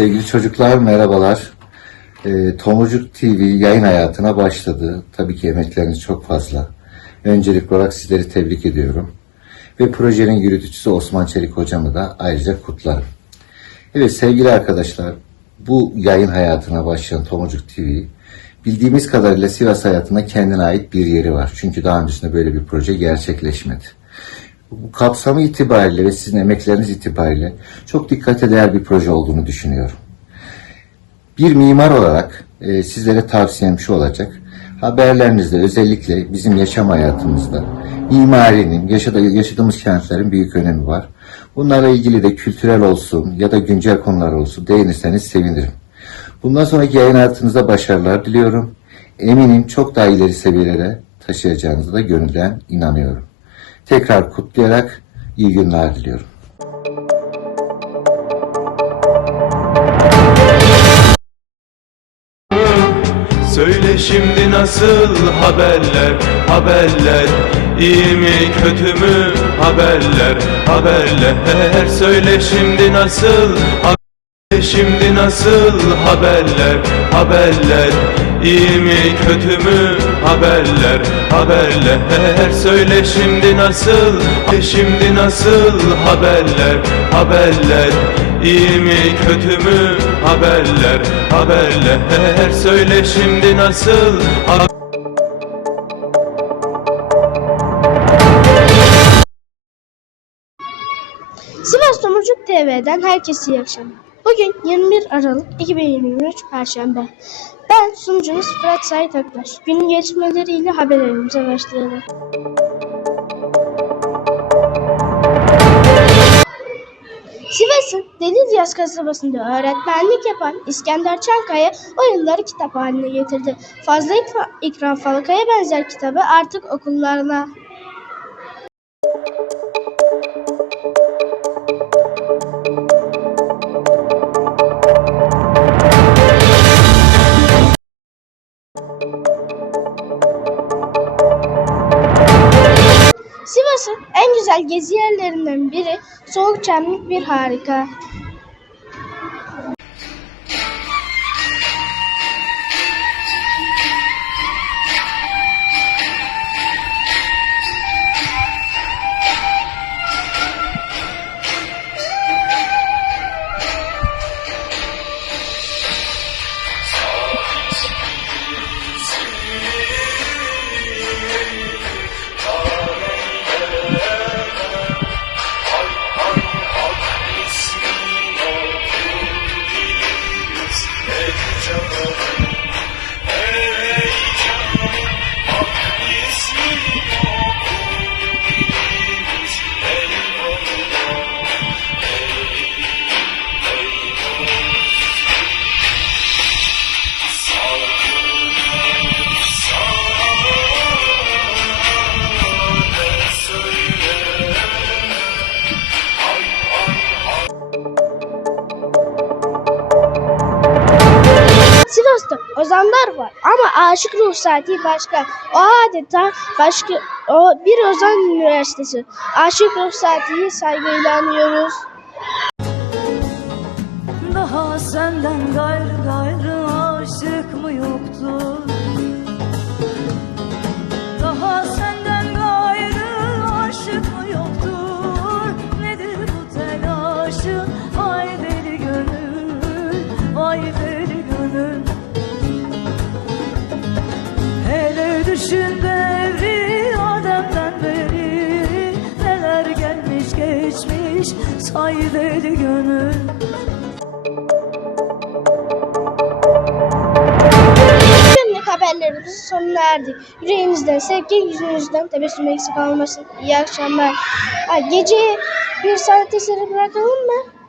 Sevgili çocuklar merhabalar. E, Tomurcuk TV yayın hayatına başladı. Tabii ki emekleriniz çok fazla. Öncelikli olarak sizleri tebrik ediyorum. Ve projenin yürütücüsü Osman Çelik hocamı da ayrıca kutlarım. Evet sevgili arkadaşlar, bu yayın hayatına başlayan Tomurcuk TV, bildiğimiz kadarıyla Sivas hayatında kendine ait bir yeri var. Çünkü daha öncesinde böyle bir proje gerçekleşmedi. Bu kapsamı itibariyle ve sizin emekleriniz itibariyle çok dikkate değer bir proje olduğunu düşünüyorum. Bir mimar olarak e, sizlere tavsiyem şu olacak. Haberlerinizde özellikle bizim yaşam hayatımızda mimarinin, yaşadığı, yaşadığımız kentlerin büyük önemi var. Bunlarla ilgili de kültürel olsun ya da güncel konular olsun değinirseniz sevinirim. Bundan sonraki yayın hayatınızda başarılar diliyorum. Eminim çok daha ileri seviyelere taşıyacağınızı da gönülden inanıyorum. Tekrar kutlayarak iyi günler diliyorum. Söyle şimdi nasıl haberler, haberler? İyi mi kötü mü? Haberler, haberler. Söyle şimdi nasıl haberler, şimdi nasıl haberler, haberler? İyi mi kötü mü haberler, haberler. Söyle şimdi nasıl, şimdi nasıl haberler, haberler. İyi mi kötü mü? Haberler, haberler. Söyle şimdi nasıl Sivas Tomurcuk TV'den herkese iyi akşamlar. Bugün 21 Aralık 2023 Perşembe. Ben sunucunuz Fırat Sait Aktaş. Günün gelişmeleriyle haberlerimize başlayalım. Sivas'ın Delilyas kasabasında öğretmenlik yapan İskender Çankaya oyunları kitap haline getirdi. Fazla İkram, İkram Falaka'ya benzer kitabı artık okullarına Sivas'ın en güzel gezi yerlerinden biri Soğuk Çemlik bir harika. Ozanlar var ama aşık ruhsati başka. O adeta başka o bir ozan üniversitesi. Aşık ruhsatiyi saygıyla anıyoruz. Düşün devri Adem'den beri Neler gelmiş geçmiş say deli gönül Günlük haberlerimizin sonuna erdik. Yüreğinizden sevgi, yüzünüzden tebessüm eksik olmasın. İyi akşamlar. Ha, gece bir sanat eseri bırakalım mı?